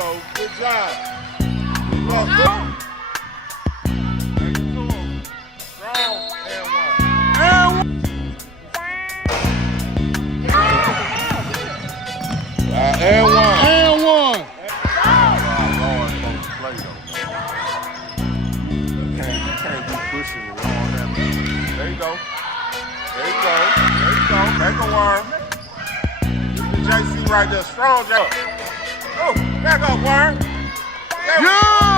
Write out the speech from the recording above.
go. Good job. Look, good. Take it to him. Strong. And one. And one. And one. Lord, folks play though. You can't be pushing it on that. There you go. There you go. There you go. Make a worm. JC right there. Strong job. Oh, back up, worm. Yeah!